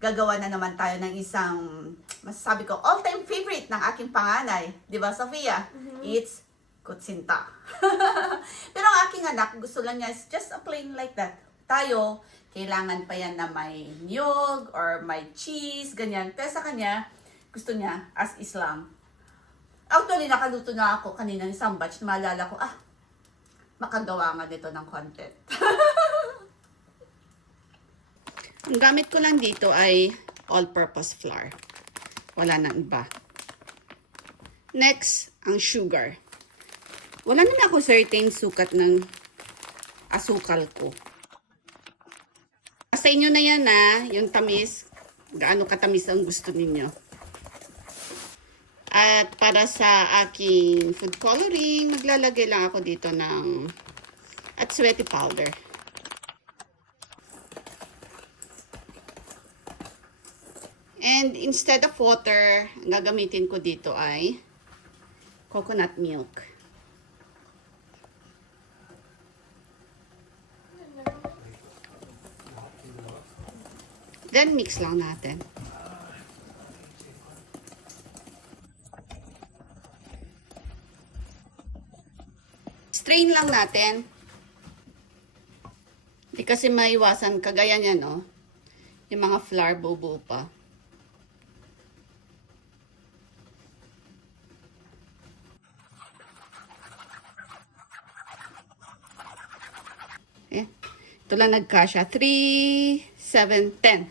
gagawa na naman tayo ng isang, masasabi ko, all-time favorite ng aking panganay. Di ba, Sofia? It's kutsinta. Pero ang aking anak, gusto lang niya is just a plain like that. Tayo, kailangan pa yan na may niyog or may cheese, ganyan. Pero sa kanya, gusto niya as Islam. Actually, nakaluto na ako kanina ng isang batch. Maalala ko, makagawa nga dito ng content. Ang gamit ko lang dito ay all-purpose flour. Wala nang iba. Next, ang sugar. Wala naman ako certain sukat ng asukal ko. Sa inyo na yan yung tamis. Gaano katamis ang gusto ninyo. At para sa aking food coloring, maglalagay lang ako dito ng sweaty powder. And instead of water, ang gagamitin ko dito ay coconut milk. Then mix lang natin. Strain lang natin. Hindi kasi maiwasan kagaya niya, no? Yung mga flour buo pa. Ito lang nagkasya. 3, 7, 10.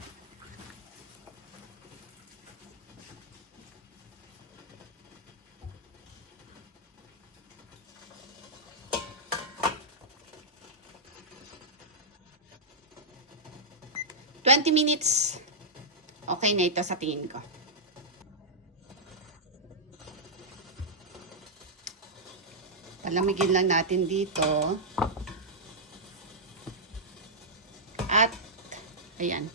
Minutes. Okay na ito sa tingin ko. Palamigin lang natin dito. At, ayan.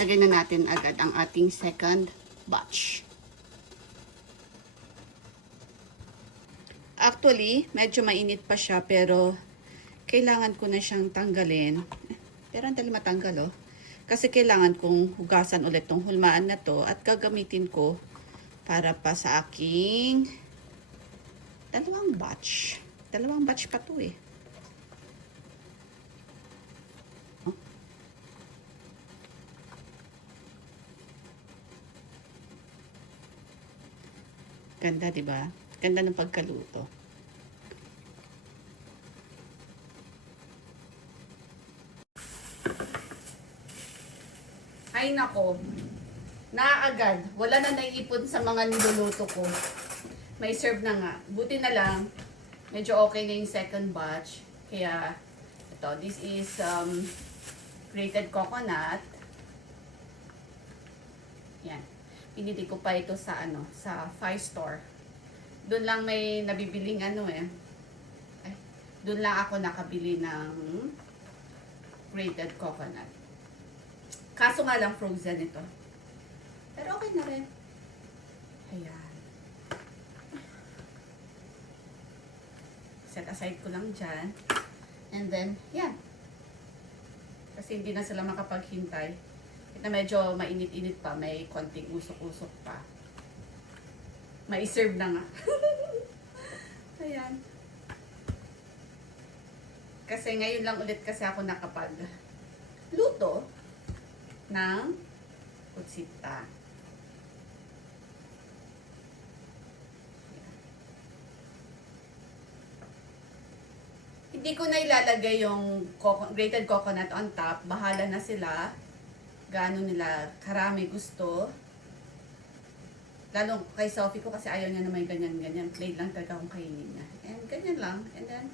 Lagyan na natin agad ang ating second batch. Actually, medyo mainit pa siya pero kailangan ko na siyang tanggalin. Pero ang dali matanggal, oh. Kasi kailangan kong hugasan ulit tong hulmaan na to at gagamitin ko para pa sa aking dalawang batch. Dalawang batch pa to eh. Ganda, di ba? Ganda ng pagkaluto. Ay nako, naagad. Wala na naiipon sa mga niluluto ko. May serve na nga. Buti na lang, medyo okay na yung second batch. Kaya, ito, this is grated coconut. Yan. Pinili ko pa ito sa sa 5-store. Doon lang may nabibiling doon lang ako nakabili ng grated coconut. Kaso nga lang frozen ito. Pero okay na rin. Ayan. Set aside ko lang dyan. And then, yan. Kasi hindi na sila makapaghintay. Ito medyo mainit-init pa. May konting usok-usok pa. Mai-serve na nga. Ayan. Kasi ngayon lang ulit kasi ako nakapag-luto ng kutsinta. Hindi ko na ilalagay yung grated coconut on top. Bahala na sila. Gaano nila karami gusto. Lalo kay Sophie ko kasi ayaw niya na may ganyan-ganyan. Plain lang talaga kung kainin niya. And ganyan lang. And then,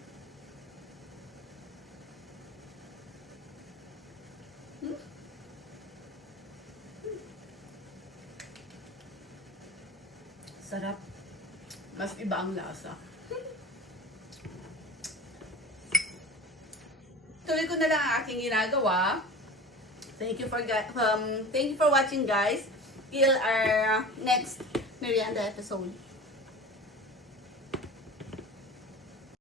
sarap. Mas iba ang lasa. Tuloy ko na lang ang aking ginagawa. Thank you for watching, guys. Till our next merienda episode.